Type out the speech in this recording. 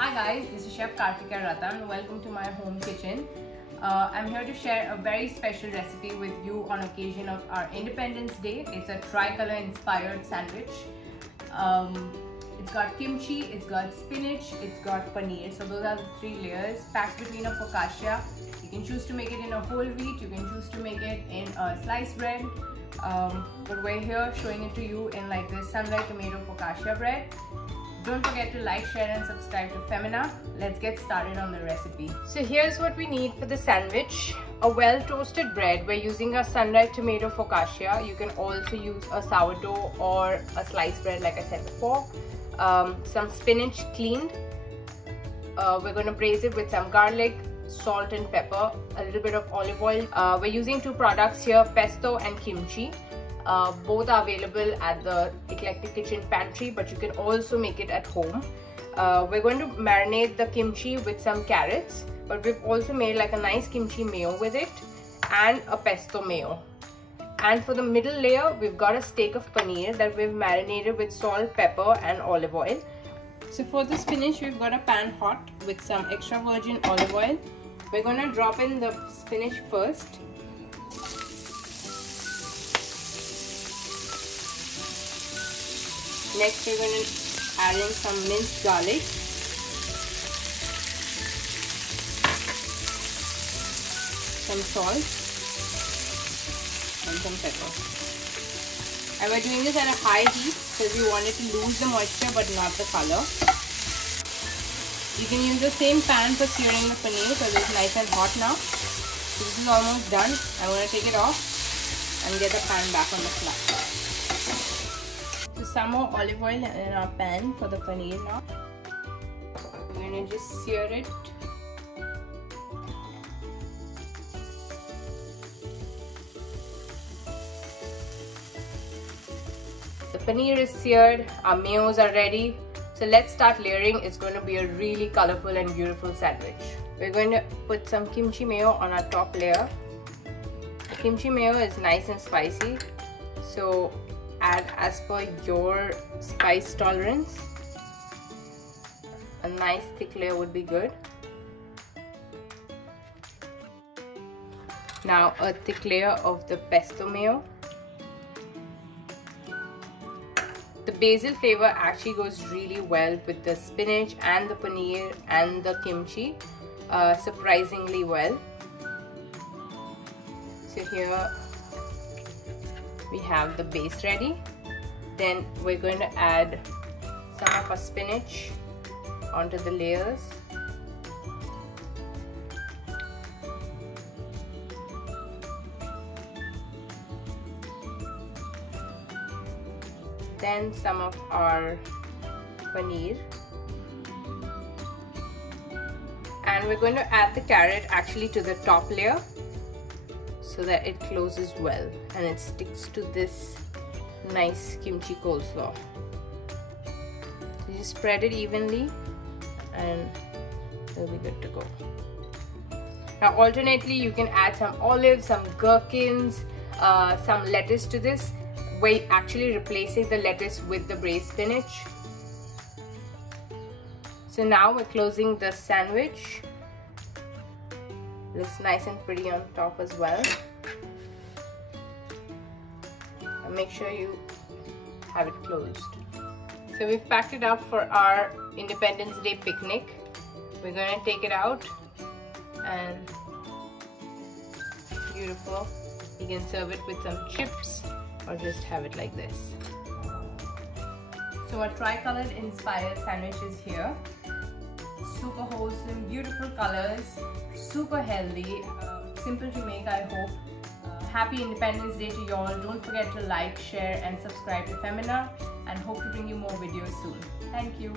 Hi guys, this is Chef Kartikeya Ratan. Welcome to my home kitchen. I'm here to share a very special recipe with you on occasion of our Independence Day. It's a Tricolour inspired sandwich. It's got kimchi, it's got spinach, it's got paneer. So those are the three layers packed between a focaccia. You can choose to make it in a whole wheat, you can choose to make it in a sliced bread. But we're here showing it to you in like this sunlight tomato focaccia bread. Don't forget to like, share and subscribe to Femina. Let's get started on the recipe. So here's what we need for the sandwich. A well toasted bread. We're using a sunlight tomato focaccia. You can also use a sourdough or a sliced bread like I said before. Some spinach cleaned. We're going to braise it with some garlic, salt and pepper, a little bit of olive oil. We're using two products here, pesto and kimchi. Both are available at the Eclectic Kitchen pantry, but you can also make it at home. We're going to marinate the kimchi with some carrots, but we've also made like a nice kimchi mayo with it and a pesto mayo. And for the middle layer, we've got a steak of paneer that we've marinated with salt, pepper and olive oil. So for the spinach, we've got a pan hot with some extra virgin olive oil. We're going to drop in the spinach first. Next, we're going to add in some minced garlic, some salt, and some pepper. And we're doing this at a high heat because we want it to lose the moisture but not the color. You can use the same pan for searing the paneer because it's nice and hot now. So this is almost done. I'm going to take it off and get the pan back on the flat. So some more olive oil in our pan for the paneer now. We're going to just sear it. The paneer is seared, our mayos are ready. So let's start layering. It's going to be a really colorful and beautiful sandwich. We're going to put some kimchi mayo on our top layer. The kimchi mayo is nice and spicy, so add as per your spice tolerance. A nice thick layer would be good. Now a thick layer of the pesto mayo. The basil flavor actually goes really well with the spinach and the paneer and the kimchi, surprisingly well. So here we have the base ready. Then we're going to add some of our spinach onto the layers. Then some of our paneer. And we're going to add the carrot actually to the top layer so that it closes well and it sticks to this nice kimchi coleslaw. So you spread it evenly and it'll be good to go. Now alternately you can add some olives, some gherkins, some lettuce to this. We're actually replacing the lettuce with the braised spinach. So now we're closing the sandwich. Looks nice and pretty on top as well. And make sure you have it closed. So we've packed it up for our Independence Day picnic. We're going to take it out and beautiful. You can serve it with some chips or just have it like this. So our Tricolour inspired sandwich is here. Super wholesome, beautiful colors, super healthy, simple to make I hope. Happy Independence Day to y'all. Don't forget to like, share and subscribe to Femina and hope to bring you more videos soon. Thank you.